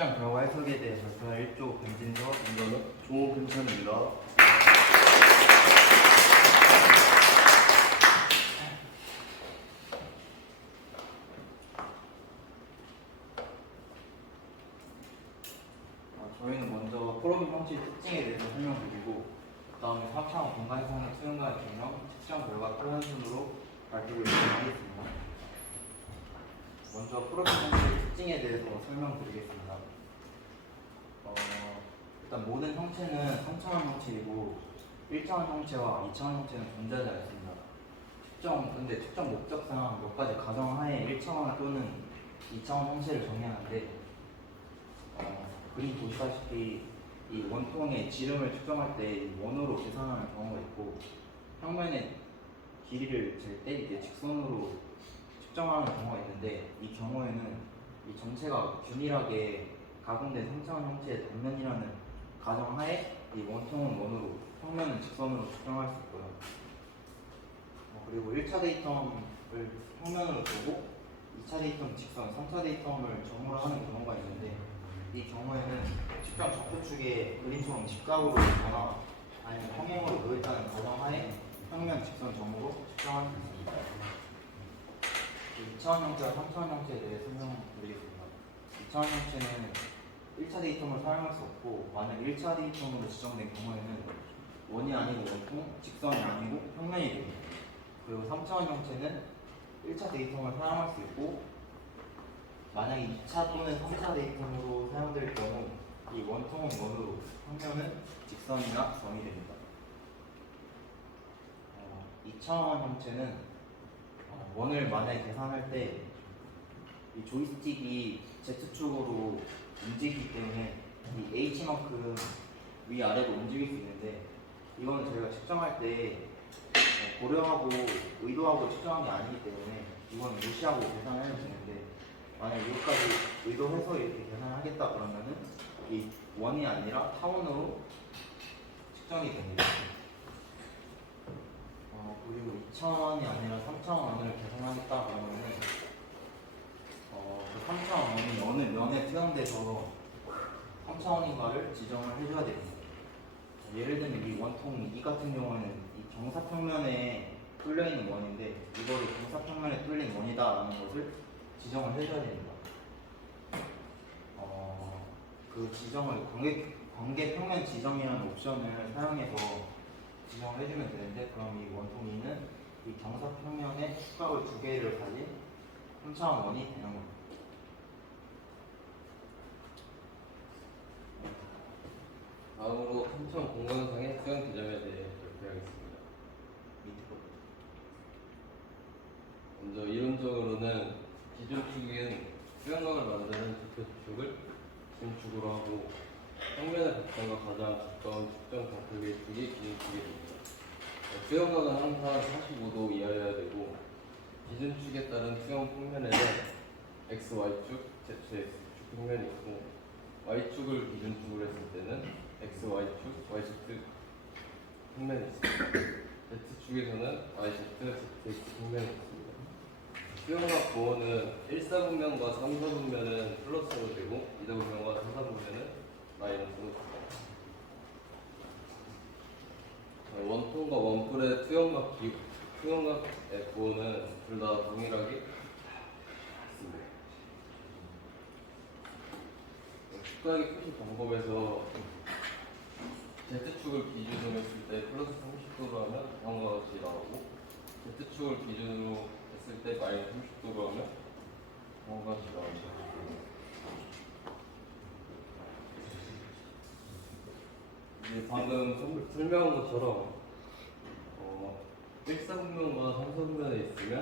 측정 결과 해석에 대해 발표할 1조 변진서 이거는 조근찬입니다. 저희는 먼저 프로그램 형식 특징에 대해서 설명드리고 그 다음에 3차원 공간상의 수용과의 개념, 측정 결과 표현 순으로 발표를 진행하겠습니다. 먼저 프로그램 형식 특징에 대해서 설명드리겠습니다. 일단 모든 형체는 3차원 형체이고 1차원 형체와 2차원 형체는 존재하지 않습니다. 근데 측정 목적상 몇 가지 가정하에 1차원 또는 2차원 형체를 정의하는데 그림 보시다시피 이 원통의 지름을 측정할 때 원으로 계산하는 경우가 있고 평면의 길이를 잴 때 이제 직선으로 측정하는 경우가 있는데 이 경우에는 이 전체가 균일하게 가공된 3차원 형체의 단면이라는 가정하에 이 원통은 원으로 평면은 직선으로 측정할 수 있고요. 그리고 1차 데이텀을 평면으로 두고 2차 데이텀 직선, 3차 데이텀을 점으로 하는 경우가 있는데 이 경우에는 측정 적표축에 그림처럼 직각으로 있거나 아니면 평행으로 놓여있다는 가정하에 평면, 직선, 점으로 측정할 수 있습니다. 2차원 형체와 3차원 형체에 대해 설명드리겠습니다. 2차원 형체는 1차 데이텀을 사용할 수 없고 만약 1차 데이텀으로 지정된 경우에는 원이 아니고 원통, 직선이 아니고 평면이 됩니다. 그리고 3차원 형체는 1차 데이텀을 사용할 수 있고 만약에 2차 또는 3차 데이텀으로 사용될 경우 이 원통은 원으로, 평면은 직선이나 점이 됩니다. 2차원 형체는 원을 만약에 계산할 때 이 조이스틱이 Z축으로 움직이기 때문에 이 H만큼 위아래로 움직일 수 있는데 이거는 저희가 측정할 때 고려하고 의도하고 측정한 게 아니기 때문에 이거는 무시하고 계산해야 되는데 만약 여기까지 의도해서 이렇게 계산하겠다 그러면은 이 원이 아니라 타원으로 측정이 됩니다. 그리고 2차원이 아니라 3차원을 계산하겠다 그러면은 그 3차원이 어느 면에 투영돼서 3차원인가를 지정을 해줘야 됩니다. 예를 들면 이 원통 이 같은 경우는 이 경사평면에 뚫려있는 원인데 이거를 경사평면에 뚫린 원이다 라는 것을 지정을 해줘야 됩니다. 그 지정을 관계평면 지정이라는 옵션을 사용해서 지정을 해주면 되는데 그럼 이 원통이는 이 경사평면에 축각을 두 개를 가진 3차원 원이 되는 겁니다. 다음으로 3차원 공간상의 수용 개념에 대해 발표하겠습니다. 먼저 이론적으로는 기준축인 수영각을 만드는 지표축을 기준축으로 하고 평면의 각선과 가장 가까운 측정 좌표의 축이 기준축이 됩니다. 수영각은 항상 45도 이하여야 되고 기준축에 따른 수영 평면에는 x, y축, z, x축 평면이 있고 y축을 기준축으로 했을 때는 x, y축, yz 평면이 있습니다. z축에서는 yz, zx 평면이 있습니다. 수영각 부호는 1사분면과 3사분면은 플러스로 되고 2사분면과 4사분면은 마이너스로 됩니다. 원통과 원뿔의 수영각의 부호는 둘 다 동일하게 있습니다. 축각의 표시 방법에서 Z축을 기준으로 했을 때 플러스 30도로 하면 다음과 같이 나오고 Z축을 기준으로 했을 때 마이너스 30도로 하면 다음과 같이 나옵니다. 이제 방금 설명한 것처럼 1사분면과 3사분면에 있으면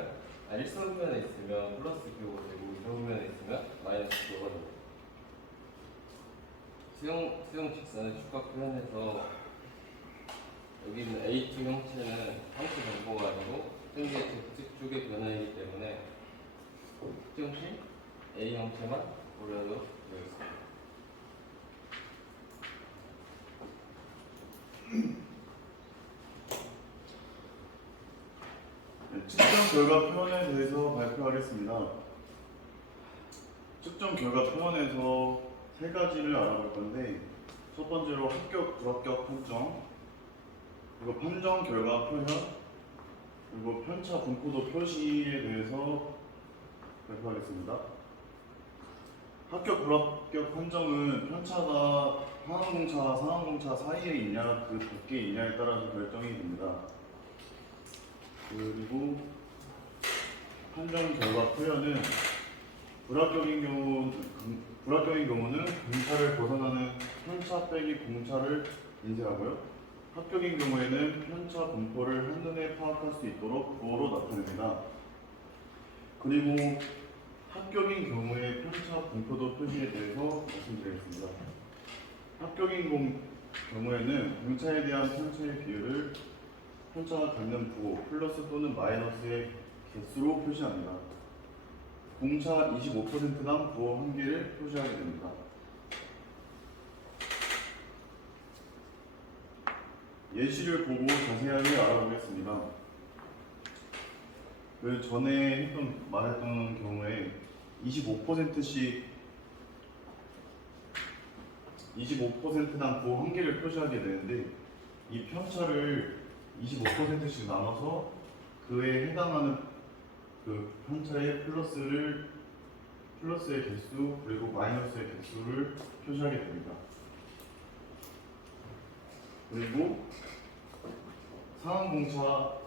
1사분면에 있으면 플러스 기호가 되고 2사분면에 있으면 마이너스 기호가 됩니다. 수영 직선의 축각 표현에서 여기 있는 A2 형체는 상수 정보가 아니고 특정의 Z축의 변화이기 때문에 특정식 A 형체만 고려하도록 되어 있습니다. 측정 결과 표현에 대해서 발표하겠습니다. 측정 결과 표현에서 세 가지를 알아볼 건데 첫 번째로 합격, 불합격 판정, 그리고 판정 결과 표현, 그리고 편차 분포도 표시에 대해서 발표하겠습니다. 합격, 불합격 판정은 편차가 하항공차와 상항공차 사이에 있냐 그 밖에 있냐에 따라서 결정이 됩니다. 그리고 판정 결과 표현은 불합격인 경우는 공차를 벗어나는 편차 빼기 공차를 인쇄하고요. 합격인 경우에는 편차 분포를 한눈에 파악할 수 있도록 부호로 나타냅니다. 그리고 합격인 경우의 편차 분포도 표시에 대해서 말씀드리겠습니다. 합격인 경우에는 공차에 대한 편차의 비율을 편차가 갖는 부호 플러스 또는 마이너스의 개수로 표시합니다. 공차 25%당 부호 1개를 표시하게 됩니다. 예시를 보고 자세하게 알아보겠습니다. 그 전에 말했던 경우에 25%씩 25%당 부호 1개를 표시하게 되는데 이 편차를 25%씩 나눠서 그에 해당하는 그 편차의 플러스의 개수 그리고 마이너스의 개수를 표시하게 됩니다. 그리고 상항공차가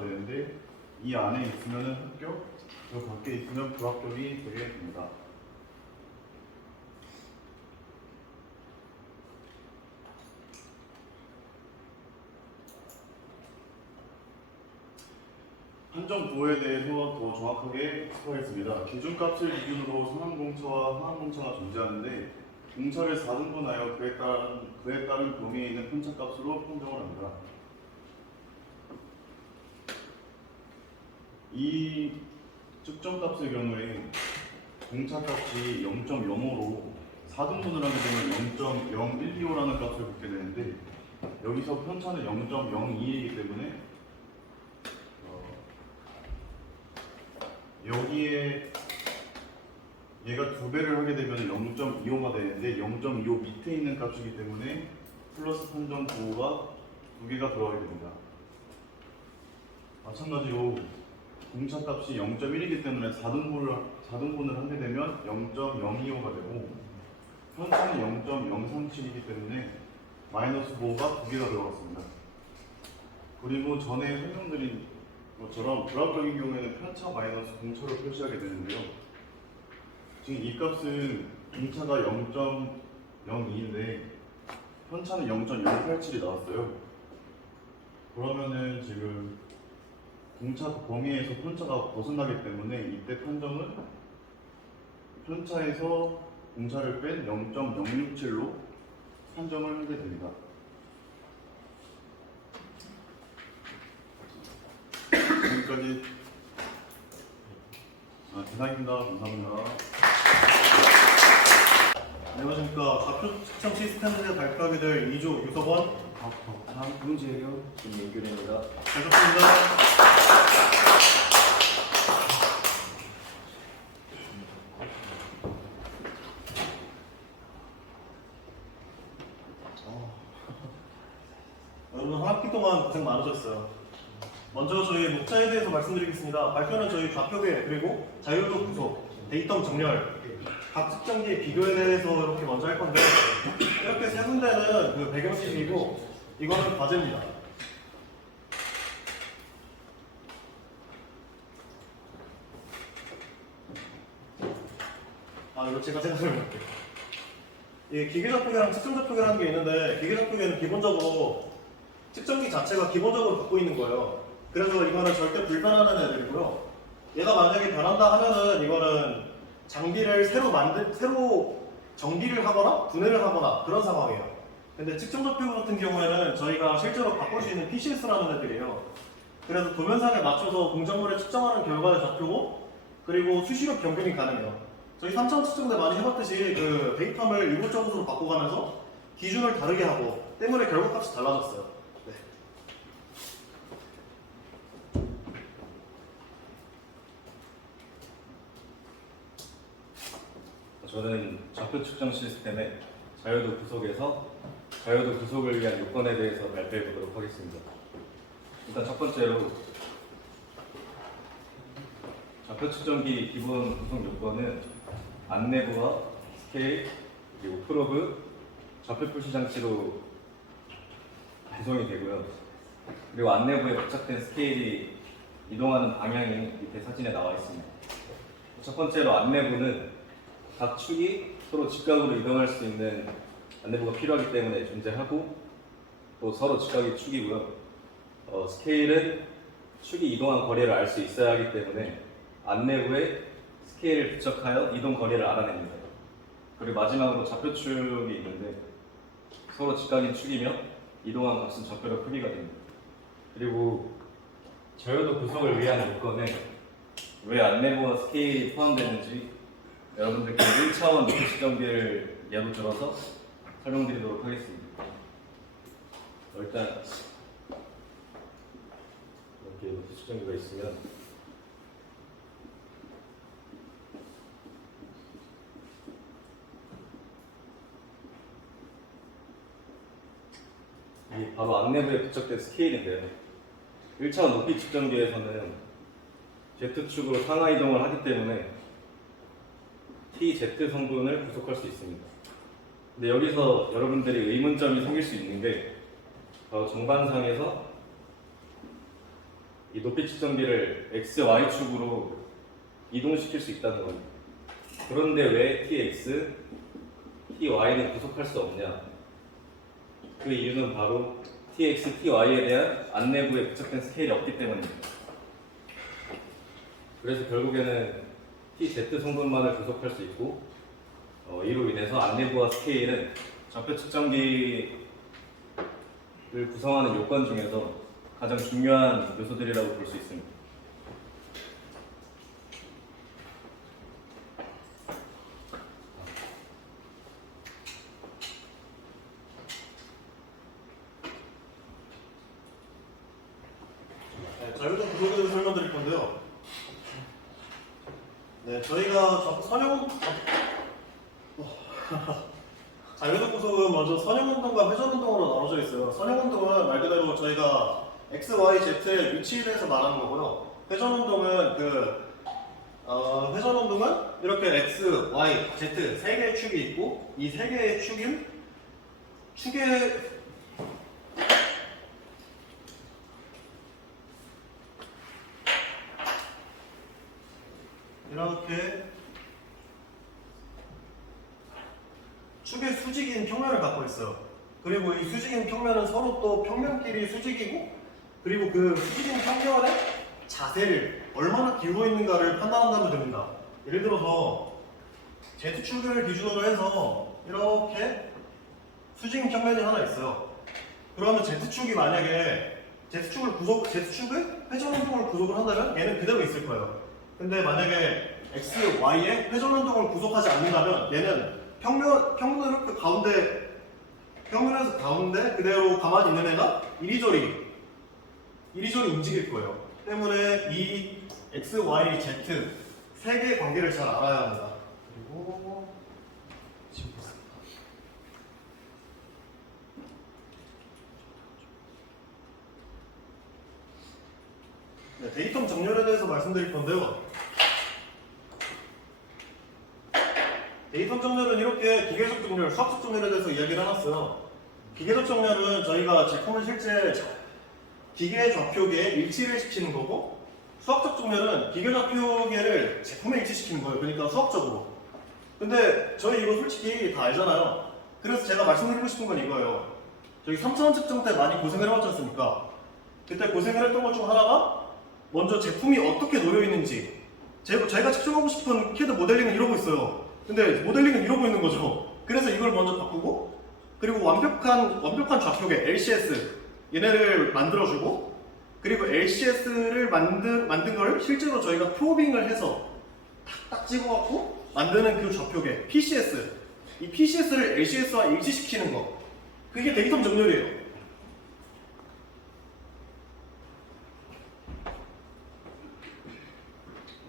되는데 이 안에 있으면 합격, 그 밖에 있으면 불합격이 되게 됩니다. 판정 부호에 대해서 더 정확하게 짚어보겠습니다. 기준값을 기준으로 상항공차와 하항공차가 존재하는데 공차를 4등분하여 그에 따른 범위에 있는 편차값으로 판정을 합니다. 이 측정값의 경우에 공차값이 0.05로 4등분을 하게 되면 0.0125라는 값을 받게 되는데 여기서 편차는 0.02이기 때문에 여기에 얘가 2배를 하게 되면 0.25가 되는데 0.25 밑에 있는 값이기 때문에 플러스 판정 부호가 2개가 들어가게 됩니다. 마찬가지로 공차값이 0.1이기 때문에 4등분을 하게 되면 0.025가 되고 편차는 0.037이기 때문에 마이너스 부호가 2개가 들어갔습니다. 그리고 전에 설명드린 것처럼 불합격인 경우에는 편차 마이너스 공차로 표시하게 되는데요. 지금 이 값은 공차가 0.02인데 편차는 0.087이 나왔어요. 그러면은 지금 공차 범위에서 편차가 벗어나기 때문에 이때 판정은 편차에서 공차를 뺀 0.067로 판정을 하게 됩니다. 지금까지 대상입니다. 감사합니다. 안녕하십니까. 좌표 측정 시스템을 발표하게 될 2조 유석원 다음 문제예요. 김민규입니다. 잘 듣습니다. 여러분 한 학기 동안 고생 많으셨어요. 먼저 저희 목차에 대해서 말씀드리겠습니다. 발표는 저희 좌표계 그리고 자율로 구속, 데이터 정렬, 각 측정기의 비교에 대해서 이렇게 먼저 할 건데 이렇게 세 군데는 그 배경 지식이고 이거는 과제입니다. 이거 제가 설명할게요. 이 기계좌표계랑 측정좌표계라는 게 있는데 기계좌표계는 기본적으로 측정기 자체가 기본적으로 갖고 있는 거예요. 그래서 이거는 절대 불변하는 애들이고요. 얘가 만약에 변한다 하면은 이거는 장비를 새로 정비를 하거나 분해를 하거나 그런 상황이에요. 근데 측정좌표 같은 경우에는 저희가 실제로 바꿀 수 있는 PCS라는 애들이에요. 그래서 도면상에 맞춰서 공정물에 측정하는 결과의 좌표고 그리고 수시로 변경이 가능해요. 저희 3차원 측정대 많이 해봤듯이 그 데이터를 이곳저곳으로 바꿔가면서 기준을 다르게 하고 때문에 결과값이 달라졌어요. 저는 좌표 측정 시스템의 자유도 구속에서 자유도 구속을 위한 요건에 대해서 발표해 보도록 하겠습니다. 일단 첫 번째로 좌표 측정기 기본 구성 요건은 안내부와 스케일 그리고 프로브, 좌표 표시 장치로 구성이 되고요. 그리고 안내부에 부착된 스케일이 이동하는 방향이 밑에 사진에 나와 있습니다. 첫 번째로 안내부는 각 축이 서로 직각으로 이동할 수 있는 안내부가 필요하기 때문에 존재하고 또 서로 직각이 축이고요. 스케일은 축이 이동한 거리를 알 수 있어야 하기 때문에 안내부에 스케일을 부착하여 이동 거리를 알아냅니다. 그리고 마지막으로 좌표축이 있는데 서로 직각인 축이며 이동한 값은 좌표로 크기가 됩니다. 그리고 자유도 구속을 위한 요건은 왜 안내부와 스케일이 포함되는지 여러분들께 1차원 높이 측정기를 예로 들어서 설명드리도록 하겠습니다. 일단 이렇게 높이 측정기가 있으면 이게 바로 안내부에 부착된 스케일인데요. 1차원 높이 측정기에서는 Z축으로 상하 이동을 하기 때문에 TZ 성분을 구속할 수 있습니다. 근데 여기서 여러분들이 의문점이 생길 수 있는 게 바로 정반상에서 이 높이 측정기를 X, Y축으로 이동시킬 수 있다는 겁니다. 그런데 왜 TX, TY는 구속할 수 없냐? 그 이유는 바로 TX, TY에 대한 안내부에 부착된 스케일이 없기 때문입니다. 그래서 결국에는 TZ 성분만을 구속할 수 있고 이로 인해서 안내부와 스케일은 좌표 측정기를 구성하는 요건 중에서 가장 중요한 요소들이라고 볼 수 있습니다. 자유도 구속에 대해서 설명드릴 건데요. 네, 저희가 자유도 구속은 먼저 선형운동과 회전운동으로 나눠져 있어요. 선형운동은 말 그대로 저희가 X, Y, Z의 위치에 대해서 말하는 거고요. 회전운동은 회전운동은 이렇게 X, Y, Z 세 개의 축이 있고 이 세 개의 축의 이렇게 축의 수직인 평면을 갖고 있어요. 그리고 이 수직인 평면은 서로 또 평면끼리 수직이고 그리고 그 수직인 평면의 자세를 얼마나 기울어 있는가를 판단한다면 됩니다. 예를 들어서 Z축을 기준으로 해서 이렇게 수직인 평면이 하나 있어요. 그러면 Z축이 만약에 Z축의 회전운동을 구속을 한다면 얘는 그대로 있을 거예요. 근데 만약에 X, Y의 회전운동을 구속하지 않는다면 얘는 평면을 그 평면에서 가운데 그대로 가만히 있는 애가 이리저리 움직일 거예요. 때문에 이 X, Y, Z 세 개의 관계를 잘 알아야 합니다. 그리고 네, 데이텀 정렬에 대해서 말씀드릴 건데요. 데이텀 정렬은 이렇게 기계적 정렬, 수학적 정렬에 대해서 이야기를 해놨어요. 기계적 정렬은 저희가 제품을 실제 기계 좌표계에 일치를 시키는 거고, 수학적 정렬은 기계 좌표계를 제품에 일치시키는 거예요. 그러니까 수학적으로. 근데 저희 이거 솔직히 다 알잖아요. 그래서 제가 말씀드리고 싶은 건 이거예요. 저희 3차원 측정 때 많이 고생을 해왔지 않습니까? 그때 고생을 했던 것 중 하나가 먼저 제품이 어떻게 놓여 있는지, 저희가 측정하고 싶은 CAD 모델링은 이러고 있어요. 근데 모델링은 이러고 있는 거죠. 그래서 이걸 먼저 바꾸고, 그리고 완벽한 좌표계 LCS 얘네를 만들어주고, 그리고 LCS를 만든 걸 실제로 저희가 프로빙을 해서 탁탁 찍어갖고 만드는 그 좌표계 PCS, 이 PCS를 LCS와 일치시키는 거, 그게 데이텀 정렬이에요.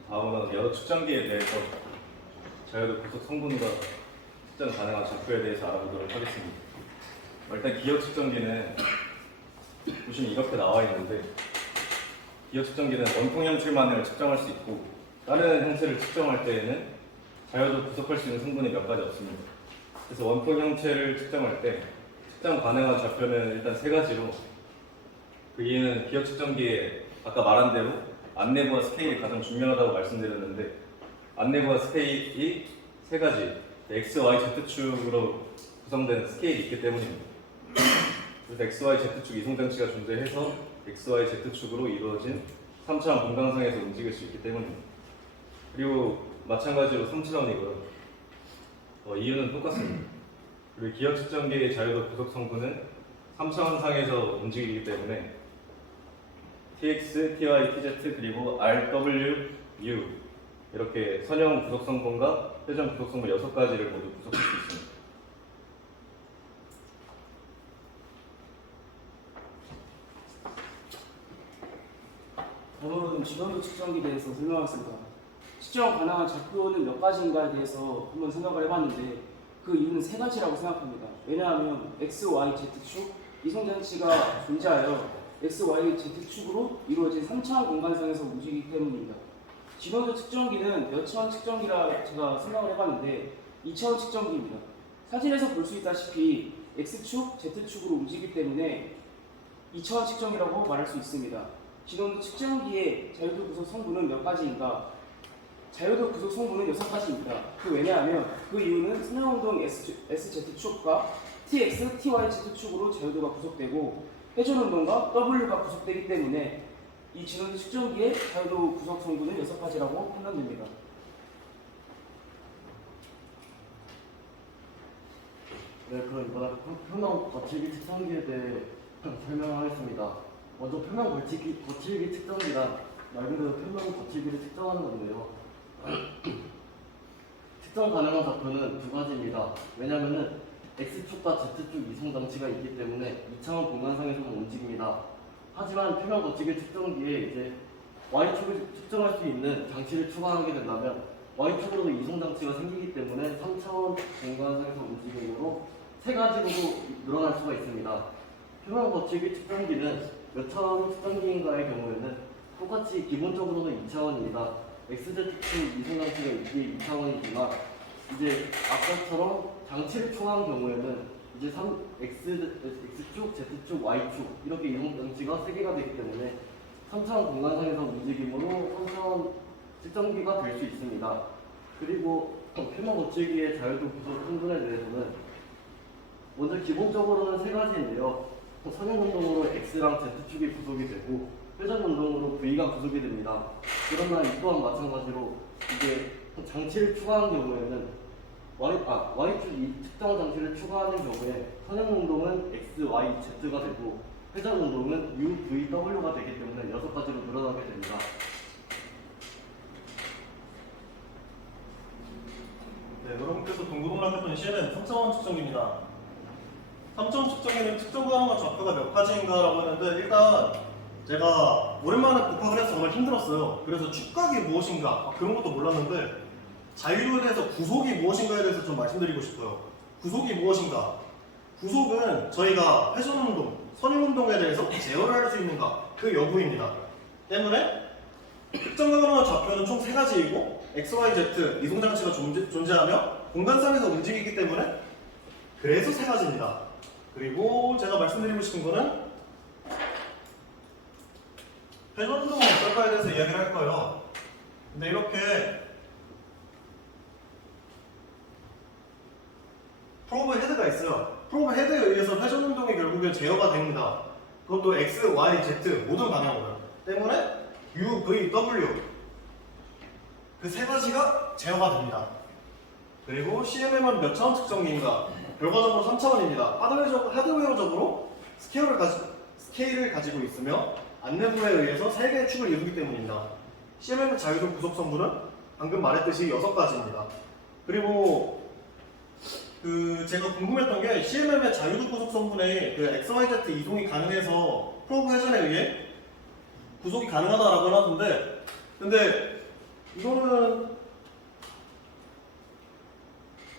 다음은 여러 측정기에 대해서 자유도 구속 성분과 측정 가능한 좌표에 대해서 알아보도록 하겠습니다. 일단 기억 측정기는 보시면 이렇게 나와 있는데, 기억 측정기는 원통 형체만을 측정할 수 있고 다른 형체를 측정할 때에는 자유도 구속할 수 있는 성분이 몇 가지 없습니다. 그래서 원통 형체를 측정할 때 측정 가능한 좌표는 일단 세 가지로, 그 이유는 기억 측정기에 아까 말한 대로 안내부와 스케일이 가장 중요하다고 말씀드렸는데, 안내부와 스케일이 세 가지 X, Y, Z축으로 구성된 스케일이 있기 때문입니다. 그래서 X, Y, Z축 이송장치가 존재해서 X, Y, Z축으로 이루어진 3차원 공간상에서 움직일 수 있기 때문입니다. 그리고 마찬가지로 3차원이고요. 이유는 똑같습니다. 그리고 기억 측정기의 자유도 구속 성분은 3차원상에서 움직이기 때문에 TX, TY, TZ 그리고 RW, U 이렇게 선형 구속 성분과 회전 구속 성분 6가지를 모두 구속할 수 있습니다. 다음으로는 진원도 측정기에 대해서 설명하겠습니다. 측정 가능한 좌표는 몇 가지인가에 대해서 한번 생각을 해봤는데 그 이유는 세 가지라고 생각합니다. 왜냐하면 X, Y, Z축 이송장치가 존재하여 X, Y, Z축으로 이루어진 3차원 공간상에서 움직이기 때문입니다. 진원도 측정기는 몇 차원 측정기라 제가 생각을 해봤는데 2차원 측정기입니다. 사진에서 볼 수 있다시피 X축, Z축으로 움직이기 때문에 2차원 측정기라고 말할 수 있습니다. 진원도 측정기의 자유도 구속 성분은 몇 가지인가? 자유도 구속 성분은 6가지입니다. 왜냐하면 그 이유는 선형운동 SZ축과 TX, TY, Z축으로 자유도가 구속되고 회전운동과 W가 구속되기 때문에 이 진원도 측정기의 자유도 구속 성분은 6가지라고 판단됩니다. 네, 그럼 이번에 표면 거칠기 측정기에 대해 설명하겠습니다. 먼저 표면 거칠기 측정기란 말 그대로 표면 거칠기를 측정하는 건데요. 측정 가능한 좌표는 두 가지입니다. 왜냐하면 X축과 Z축 이송 장치가 있기 때문에 2차원 공간상에서는 움직입니다. 하지만 표면 거칠기 측정기에 이제 Y축을 측정할 수 있는 장치를 추가하게 된다면 Y축으로도 이송 장치가 생기기 때문에 3차원 공간상에서 움직임으로 세 가지로 늘어날 수가 있습니다. 표면 거칠기 측정기는 몇 차원 측정기인가의 경우에는 똑같이 기본적으로는 2차원입니다. XZ축 이송장치가 이게 2차원이지만 이제 아까처럼 장치를 추가한 경우에는 이제 X축, Z축, Y축 이렇게 이송장치가 3개가 되기 때문에 3차원 공간상에서 움직임으로 3차원 측정기가 될 수 있습니다. 그리고 표면 거칠기의 자유도 구속 성분에 대해서는 먼저 기본적으로는 세 가지인데요. 선형운동으로 X랑 Z축이 구속이 되고 회전운동으로 V가 구속이 됩니다. 그러나 이 또한 마찬가지로 이제 장치를 추가한 경우에는 Y축 이 특정 장치를 추가하는 경우에 선형운동은 X, Y, Z가 되고 회전운동은 U, V, W가 되기 때문에 6가지로 늘어나게 됩니다. 네, 여러분께서 궁금하셨던 CM은 3차원 측정기입니다. 3차원 측정기는 측정 가능한 좌표가 몇 가지인가라고 했는데 일단 제가 오랜만에 복학을 해서 정말 힘들었어요. 그래서 축각이 무엇인가 그런 것도 몰랐는데 자유도에 대해서 구속이 무엇인가에 대해서 좀 말씀드리고 싶어요. 구속이 무엇인가? 구속은 저희가 회전운동, 선형운동에 대해서 제어를 할 수 있는가 그 여부입니다. 때문에 특정 가능한 좌표는 총 3가지이고 X, Y, Z 이송장치가 존재하며 공간상에서 움직이기 때문에 그래서 3가지입니다. 그리고 제가 말씀드리고 싶은 거는 회전운동은 어떨까에 대해서 이야기를 할 거예요. 근데 이렇게 프로브 헤드가 있어요. 프로브 헤드에 의해서 회전운동이 결국엔 제어가 됩니다. 그것도 X, Y, Z 모든 방향으로 때문에 U, V, W 그 3가지가 제어가 됩니다. 그리고 CMM은 몇 차원 측정기인가? 결과적으로 3차원입니다. 하드웨어적으로 스케일을 가지고 있으며 안내부에 의해서 3개의 축을 이루기 때문입니다. CMM의 자유도 구속 성분은 방금 말했듯이 6가지입니다. 그리고 제가 궁금했던 게 CMM의 자유도 구속 성분의 XYZ 이동이 가능해서 프로브 회전에 의해 구속이 가능하다라고 하던데 근데 이거는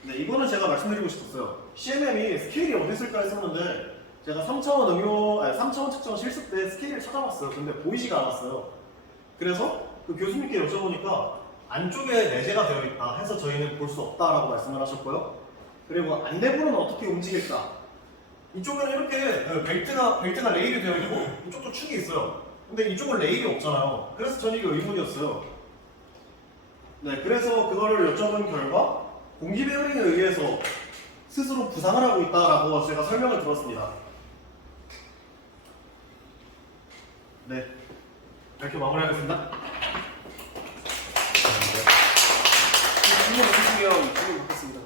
네, 이거는 제가 말씀드리고 싶었어요. CMM이 스케일이 어디 있을까 했었는데 제가 3차원 측정 실습 때 스케일을 찾아봤어요. 근데 보이지가 않았어요. 그래서 그 교수님께 여쭤보니까 안쪽에 내재가 되어 있다 해서 저희는 볼 수 없다라고 말씀을 하셨고요. 그리고 안내부는 어떻게 움직일까? 이쪽은 이렇게 벨트가 레일이 되어 있고 이쪽도 축이 있어요. 근데 이쪽은 레일이 없잖아요. 그래서 전 이게 의문이었어요. 네, 그래서 그거를 여쭤본 결과 공기 베어링에 의해서 스스로 부상을 하고 있다라고 제가 설명을 들었습니다. 네, 이렇게 마무리하겠습니다. 질문 주시면 질문 받겠습니다.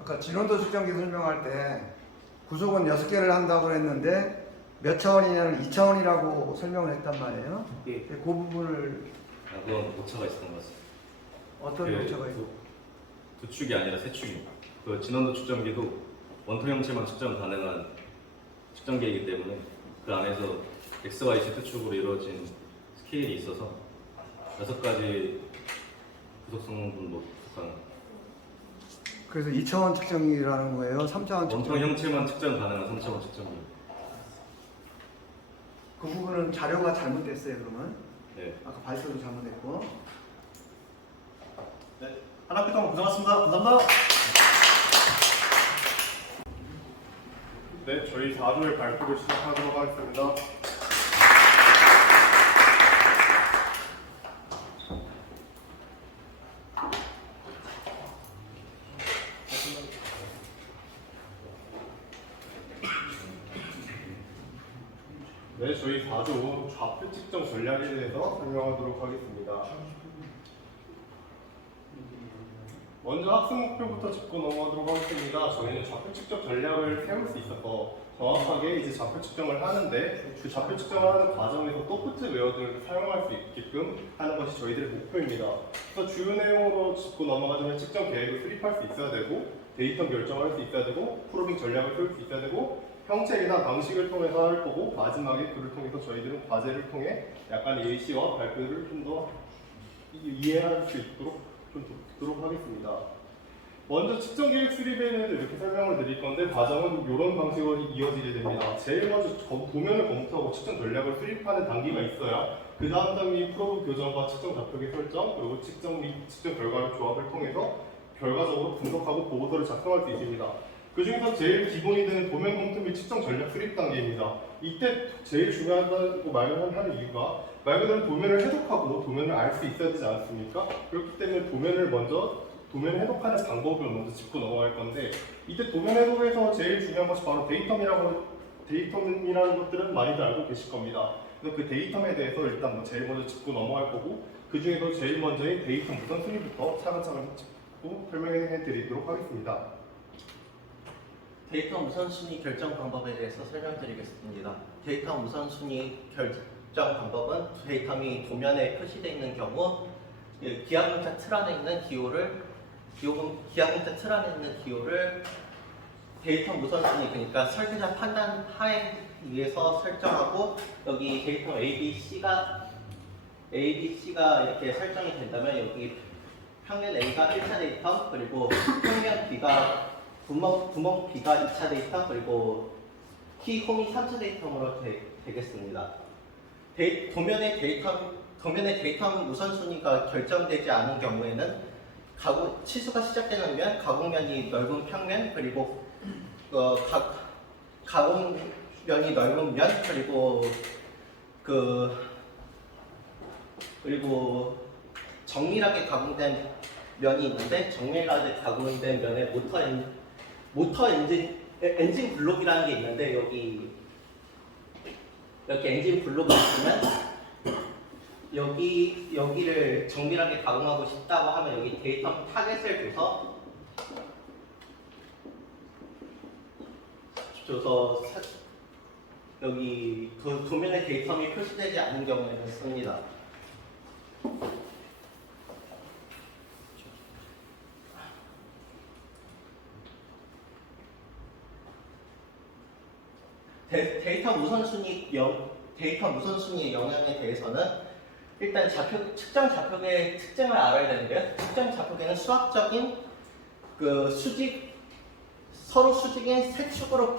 아까 진원도 측정기 설명할 때 구속은 6개를 한다고 했는데 몇 차원이냐는 2차원이라고 설명을 했단 말이에요. 예. 그 부분을 그건 오차가 있었던 것 같습니다. 어떤 오차가 있고 두 축이 아니라 세 축입니다. 그 진원도 측정기도 원통 형체만 측정 가능한 측정기이기 때문에 그 안에서 X, Y, Z 축으로 이루어진 스케일이 있어서 6가지 구속 성분도 가능. 그래서 2차원 측정기라는 거예요. 3차원 원통 측정기. 형체만 측정 가능한 3차원 측정기. 그 부분은 자료가 잘못됐어요. 그러면 네. 아까 발표도 잘못됐고. 네, 하나피 동안 고생하셨습니다. 감사합니다. 네, 저희 4조의 발표를 시작하도록 하겠습니다. 네, 저희 4조 좌표 측정 전략에 대해서 설명하도록 하겠습니다. 먼저 학습 목표부터 짚고 넘어가도록 하겠습니다. 저희는 좌표 측정 전략을 세울 수 있어서 정확하게 이제 좌표 측정을 하는데 그 좌표 측정을 하는 과정에서 소프트웨어 등을 사용할 수 있게끔 하는 것이 저희들의 목표입니다. 그래서 주요 내용으로 짚고 넘어가자면 측정 계획을 수립할 수 있어야 되고 데이터 결정할 수 있어야 되고 프로빙 전략을 세울 수 있어야 되고 형체이나 방식을 통해서 할 거고 마지막에 그를 통해서 저희들은 과제를 통해 약간 예시와 발표를 좀 더 이해할 수 있도록 좀 듣도록 하겠습니다. 먼저 측정 계획 수립에는 이렇게 설명을 드릴 건데 과정은 이런 방식으로 이어지게 됩니다. 제일 먼저 도면을 검토하고 측정 전략을 수립하는 단계가 있어야 그 다음 단계 프로브 교정과 측정 좌표계 설정 그리고 측정 및 측정 결과의 조합을 통해서 결과적으로 분석하고 보고서를 작성할 수 있습니다. 그 중에서 제일 기본이 되는 도면 검토 및 측정 전략 수립 단계입니다. 이때 제일 중요하다고 말하는 이유가 말 그대로 도면을 해독하고 도면을 알 수 있어야 되지 않습니까? 그렇기 때문에 도면 해독하는 방법을 먼저 짚고 넘어갈 건데 이때 도면 해독에서 제일 중요한 것이 바로 데이텀이라는 것들은 많이들 알고 계실 겁니다. 그래서 그 데이텀에 대해서 일단 제일 먼저 짚고 넘어갈 거고 그 중에서 제일 먼저의 데이텀 우선순위부터 차근차근 짚고 설명해 드리도록 하겠습니다. 데이터 우선순위 결정 방법에 대해서 설명드리겠습니다. 데이터 우선순위 결정 방법은 데이터이 도면에 표시되어 있는 경우 기하분자 틀 안에 있는 기하분자 틀 안에 있는 기호를 데이터 우선순위 그러니까 설계자 판단 하에 의해서 설정하고 여기 데이터 ABC가 이렇게 설정이 된다면 여기 평면 A가 1차 데이터 그리고 평면 B가 구멍 B가 2차 데이터 그리고 키 홈이 3차 데이터로 되겠습니다. 도면의 데이터 우선순위가 결정되지 않은 경우에는 치수가 시작되는 면, 가공면이 넓은 평면 그리고 가공면이 넓은 면 그리고 정밀하게 가공된 면이 있는데 정밀하게 가공된 면에 모터 엔진 블록이라는 게 있는데 여기 엔진 블록이 있으면 여기를 정밀하게 가공하고 싶다고 하면 여기 데이터 타겟을 줘서 여기 도면에 데이터이 표시되지 않은 경우에는 씁니다. 데이터 우선순위의 영향에 대해서는 일단 측정 좌표계의 특징을 알아야 되는데요. 측정 좌표계는 수학적인 그 서로 수직인 세 축으로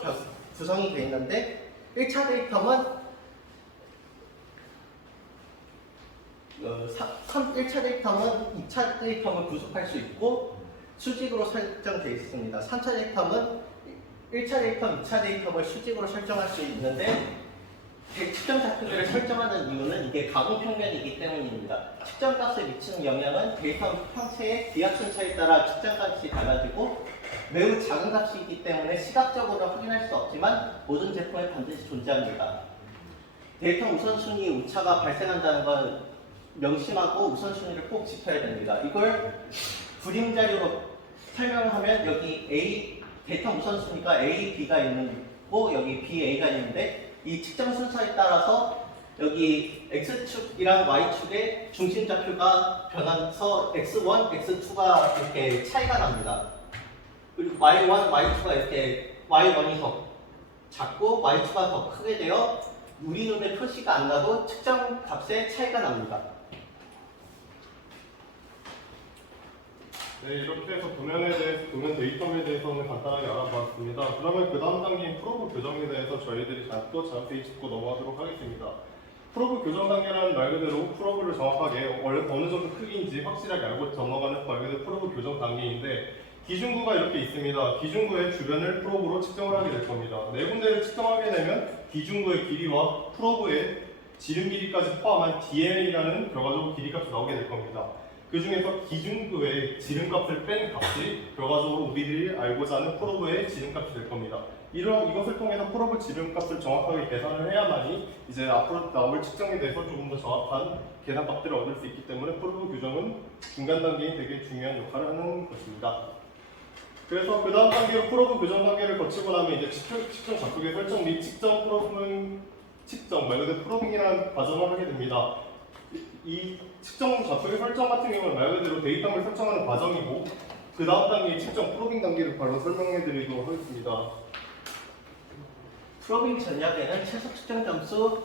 구성이 되어 있는데 1차 데이텀은 1차 데이텀은 2차 데이텀을 구속할 수 있고 수직으로 설정되어 있습니다. 3차 데이텀은 1차 데이텀, 2차 데이텀을 수직으로 설정할 수 있는데 측정 좌표계를 설정하는 이유는 이게 가공평면이기 때문입니다. 측정값에 미치는 영향은 데이터 형체의 비합선 차에 따라 측정값이 달라지고 매우 작은 값이기 때문에 시각적으로 확인할 수 없지만 모든 제품에 반드시 존재합니다. 데이터 우선순위 오차가 발생한다는 건 명심하고 우선순위를 꼭 지켜야 됩니다. 이걸 그림 자료로 설명을 하면 여기 데이터 우선순위가 A, B가 있는 거 여기 B, A가 있는데 이 측정 순서에 따라서 여기 X축이랑 Y축의 중심 좌표가 변하면서 X1, X2가 이렇게 차이가 납니다. 그리고 Y1, Y2가 이렇게 Y1이 더 작고 Y2가 더 크게 되어 우리 눈에 표시가 안 나도 측정 값에 차이가 납니다. 네, 이렇게 해서 도면 데이텀에 대해서는 간단하게 알아보았습니다. 그러면 그 다음 단계인 프로브 교정에 대해서 저희들이 또 자세히 짚고 넘어가도록 하겠습니다. 프로브 교정 단계라는 말 그대로 프로브를 정확하게 어느 정도 크기인지 확실하게 알고 넘어가는 말 그대로 프로브 교정 단계인데 기준구가 이렇게 있습니다. 기준구의 주변을 프로브로 측정을 하게 될 겁니다. 네 군데를 측정하게 되면 기준구의 길이와 프로브의 지름 길이까지 포함한 DNA라는 결과적으로 길이값이 나오게 될 겁니다. 그 중에서 기준구의 지름값을 뺀 값이 결과적으로 우리들이 알고자 하는 프로브의 지름값이 될 겁니다. 이것을 통해서 프로브 지름값을 정확하게 계산을 해야만이 이제 앞으로 나올 측정에 대해서 조금 더 정확한 계산값들을 얻을 수 있기 때문에 프로브 규정은 중간 단계인 되게 중요한 역할을 하는 것입니다. 그래서 그 다음 단계로 프로브 교정 단계를 거치고 나면 이제 측정 좌표계 설정 및 측정 말 그대로 프로빙이라는 과정을 하게 됩니다. 이 측정 좌표계 설정 같은 경우는 말 그대로 데이터를 설정하는 과정이고 그 다음 단계의 측정 프로빙 단계를 바로 설명해 드리도록 하겠습니다. 프로빙 전략에는 최소 측정 점수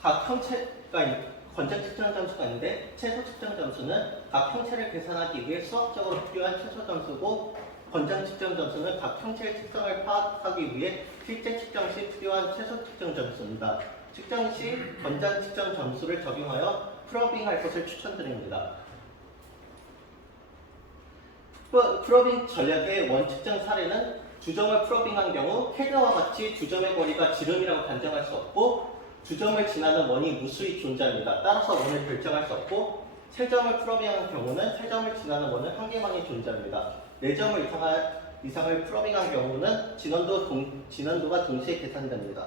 각 형체가 권장 측정 점수가 있는데 최소 측정 점수는 각 형체를 계산하기 위해 수학적으로 필요한 최소 점수고 권장 측정 점수는 각 형체의 특성을 파악하기 위해 실제 측정 시 필요한 최소 측정 점수입니다. 측정 시 권장 측정 점수를 적용하여 프로빙할 것을 추천드립니다. 프로빙 전략의 원측정 사례는 주점을 프로빙한 경우 헤드와 같이 주점의 거리가 지름이라고 단정할 수 없고 주점을 지나는 원이 무수히 존재합니다. 따라서 원을 결정할 수 없고 세 점을 프로빙한 경우는 세 점을 지나는 원은 한 개만이 존재합니다. 4점을 이상을 프로빙한 경우는 진원도가 동시에 계산됩니다.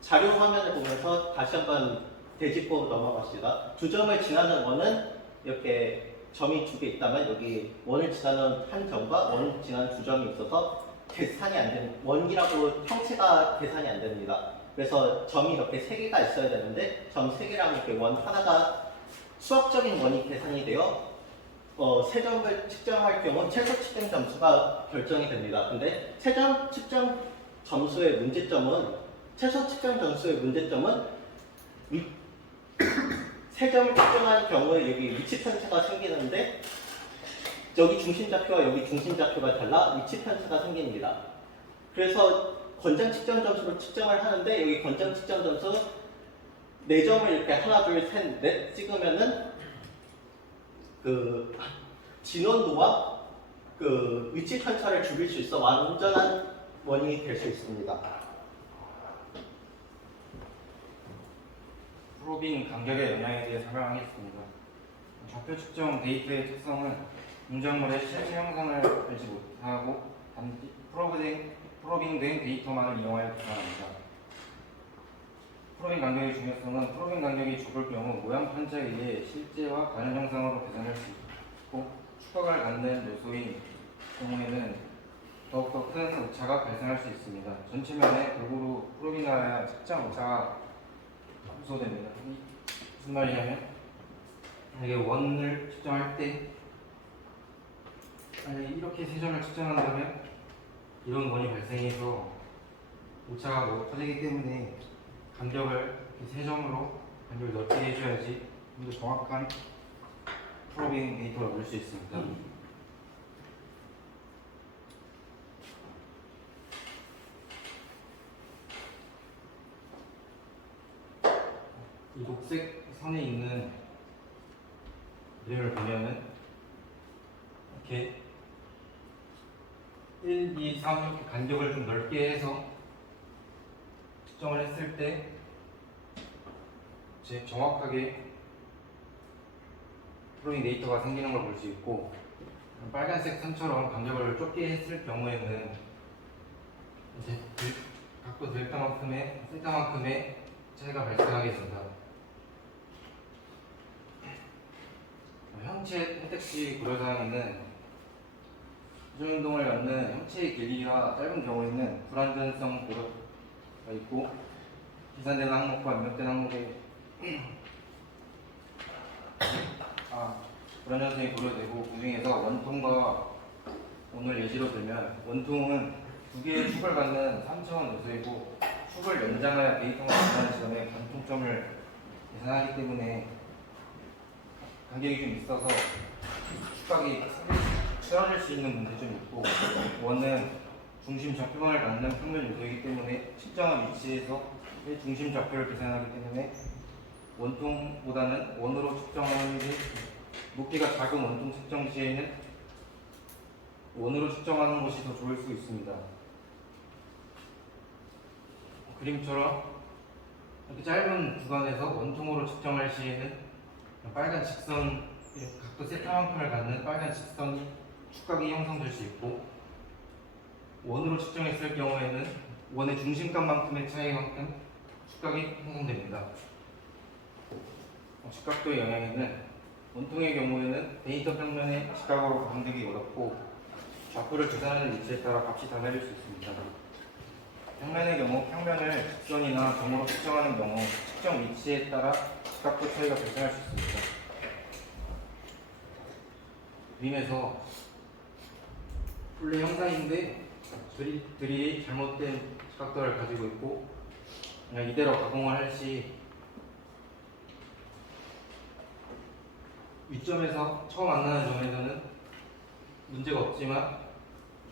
자료 화면을 보면서 다시 한번 되짚고 넘어갑시다. 두 점을 지나는 원은 이렇게 점이 2개 있다면 여기 원을 지나는 한 점과 원을 지나는 2점이 있어서 계산이 안 되는 원이라고 형체가 계산이 안 됩니다. 그래서 점이 이렇게 3개가 있어야 되는데 점 3개랑 이렇게 원 하나가 수학적인 원이 계산이 되어 세 점을 측정할 경우 최소 측정 점수가 결정이 됩니다. 근데 최소 측정 점수의 문제점은 세 점을 측정할 경우에 여기 위치 편차가 생기는데 여기 중심 좌표와 여기 중심 좌표가 달라 위치 편차가 생깁니다. 그래서 권장 측정 점수로 측정을 하는데 여기 권장 측정 점수 4점을 이렇게 하나, 둘, 셋, 넷 찍으면은 그 진원도와 그 위치 편차를 줄일 수 있어 완전한 원이 될 수 있습니다. 프로빙 간격의 영향에 대해 설명하겠습니다. 좌표 측정 데이터의 특성은 문장물의 실제 형상을 알지 못하고 단지 프로빙된 데이터만을 이용하여 계산합니다. 프로빙 간격의 중요성은 프로빙 간격이 좁을 경우 모양 편차에 의해 실제와 다른 형상으로 계산할 수 있고 축각을 갖는 요소인 경우에는 더욱더 큰 오차가 발생할 수 있습니다. 전체면에 골고루 프로빙하여 측정 오차가 감소됩니다. 무슨 말이냐면 이게 원을 측정할 때 이렇게 세 점을 측정한다면 이런 원이 발생해서 오차가 터지기 때문에 간격을 세 점으로 간격을 넓게 해줘야지 좀 더 정확한 프로빙 데이터를 얻을 수 있습니다. 이 녹색 선에 있는 그림을 보면은 이렇게 1, 2, 3 이렇게 간격을 좀 넓게 해서 측정을 했을 때 이제 정확하게 프로잉 데이터가 생기는 걸 볼 수 있고, 빨간색 선처럼 간격을 좁게 했을 경우에는 이제 각도 델타만큼의 세타만큼의 차이가 발생하게 된다. 형체 선택지 고려사항에는 조정운동을 갖는 형체의 길이가 짧은 경우에는 불완전성 고려가 있고, 계산된 항목과 입력된 항목에 불완전성이 고려되고, 그 중에서 원통과 원을 예시로 들면, 원통은 두 개의 축을 갖는 3차원 요소이고, 축을 연장하여 데이터가 나타나는 시점에 관통점을 계산하기 때문에 간격이 좀 있어서 축각이 쓰러질 수 있는 문제점이 있고, 원은 중심 좌표만을 갖는 평면 요소이기 때문에 측정한 위치에서 중심 좌표를 계산하기 때문에 원통보다는 원으로 측정하는 게, 높이가 작은 원통 측정 시에는 원으로 측정하는 것이 더 좋을 수 있습니다. 그림처럼 이렇게 짧은 구간에서 원통으로 측정할 시에는 빨간 직선, 각도 세타만큼을 갖는 빨간 직선이 축각이 형성될 수 있고, 원으로 측정했을 경우에는 원의 중심값만큼의 차이만큼 축각이 형성됩니다. 직각도의 영향에는 원통의 경우에는 데이터 평면의 직각으로 가공되기 어렵고, 좌표를 계산하는 위치에 따라 값이 달라질 수 있습니다. 평면의 경우 평면을 직선이나 점으로 측정하는 경우 측정 위치에 따라 직각도 차이가 발생할 수 있습니다. 그림에서 본래 형상인데 들이 잘못된 직각도를 가지고 있고, 그냥 이대로 가공을 할 시 위점에서 처음 만나는 점에서는 문제가 없지만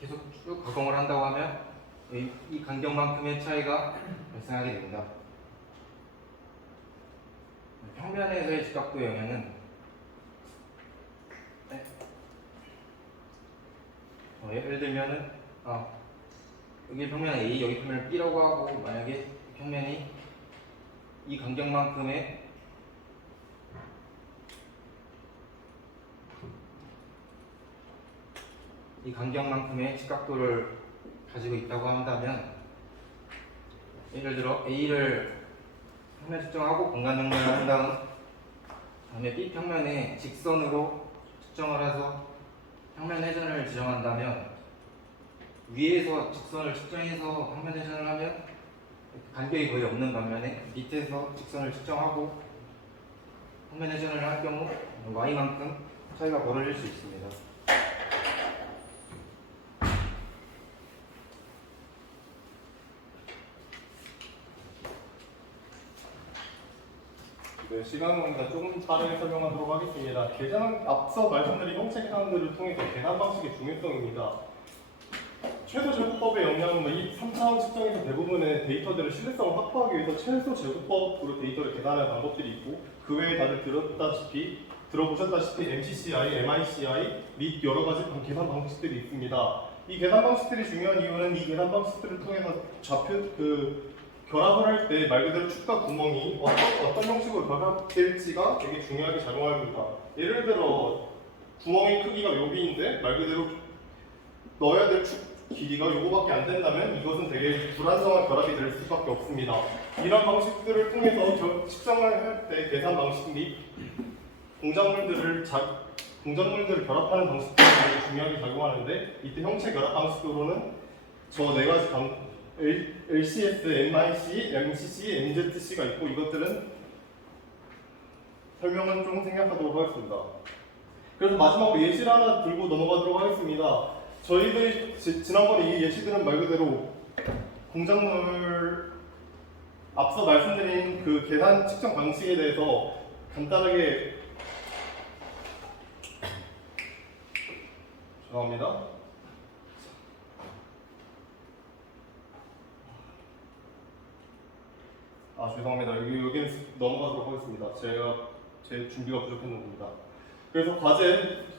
계속 쭉 가공을 한다고 하면 이 간격만큼의 차이가 발생하게 됩니다. 평면에서의 직각도 영향은 예를 들면은 여기 평면 A, 여기 평면 B라고 하고, 만약에 평면이 이 간격만큼의 직각도를 가지고 있다고 한다면, 예를 들어 A를 평면 측정하고 공간 정렬을 한 다음에 B 평면에 직선으로 측정을 해서 평면 회전을 지정한다면, 위에서 직선을 측정해서 평면 회전을 하면 간격이 거의 없는 반면에 밑에서 직선을 측정하고 평면 회전을 할 경우 Y만큼 차이가 벌어질 수 있습니다. 네, 시간 관계상 조금 빠르게 설명하도록 하겠습니다. 앞서 말씀드린 형체 계산들을 통해서 계산 방식의 중요성입니다. 최소 제곱법의 영향은 이 3차원 측정에서 대부분의 데이터들의 신뢰성을 확보하기 위해서 최소 제곱법으로 데이터를 계산하는 방법들이 있고, 그 외에 다들 들어보셨다시피 MCCI, MICI 및 여러 가지 계산 방식들이 있습니다. 이 계산 방식들이 중요한 이유는 이 계산 방식들을 통해서 결합을 할 때 말 그대로 축과 구멍이 어떤 형식으로 결합될지가 되게 중요하게 작용합니다. 예를 들어 구멍의 크기가 여기인데 말 그대로 넣어야 될 축 길이가 요거밖에 안 된다면 이것은 되게 불안정한 결합이 될 수밖에 없습니다. 이런 방식들을 통해서 측정을 할 때 계산 방식 및 공작물들을 결합하는 방식들이 되게 중요하게 작용하는데, 이때 형체 결합 방식으로는 저 네 가지 LCS, MIC, MCC, MZC가 있고, 이것들은 설명은 좀 생략하도록 하겠습니다. 그래서 마지막으로 예시를 하나 들고 넘어가도록 하겠습니다. 저희들이 지난번에 이 예시들은 말 그대로 공작물 앞서 말씀드린 그 계산 측정 방식에 대해서 간단하게 죄송합니다. 죄송합니다. 여기는 넘어가도록 하겠습니다. 제 준비가 부족했는 겁니다. 그래서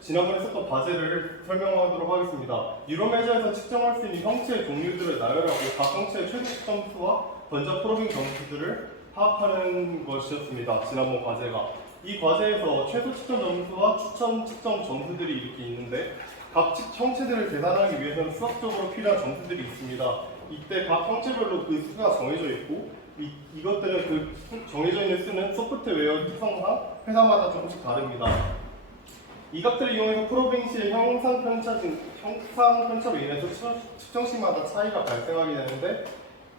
지난번에 썼던 과제를 설명하도록 하겠습니다. 유로메저에서 측정할 수 있는 형체의 종류들을 나열하고 각 형체의 최소 점수와 번져 프로빙 점수들을 파악하는 것이었습니다. 지난번 과제가. 이 과제에서 최소 측정 점수와 추천 측정 점수들이 이렇게 있는데 각 형체들을 계산하기 위해서는 수학적으로 필요한 점수들이 있습니다. 이때 각 형체별로 그 수가 정해져 있고 이것들은 그 정해져 있는 수는 소프트웨어 특성상 회사마다 조금씩 다릅니다. 이 값들을 이용해서 프로빙 시의 형상 편차로 인해서 측정시마다 차이가 발생하게 되는데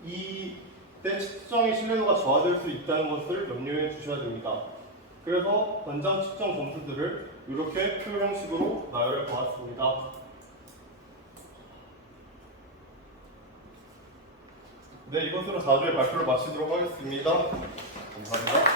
이때 측정의 신뢰도가 저하될 수 있다는 것을 염려해 주셔야 됩니다. 그래서 권장 측정 점수들을 이렇게 표 형식으로 나열해 보았습니다. 네, 이것으로 4주의 발표를 마치도록 하겠습니다. 감사합니다.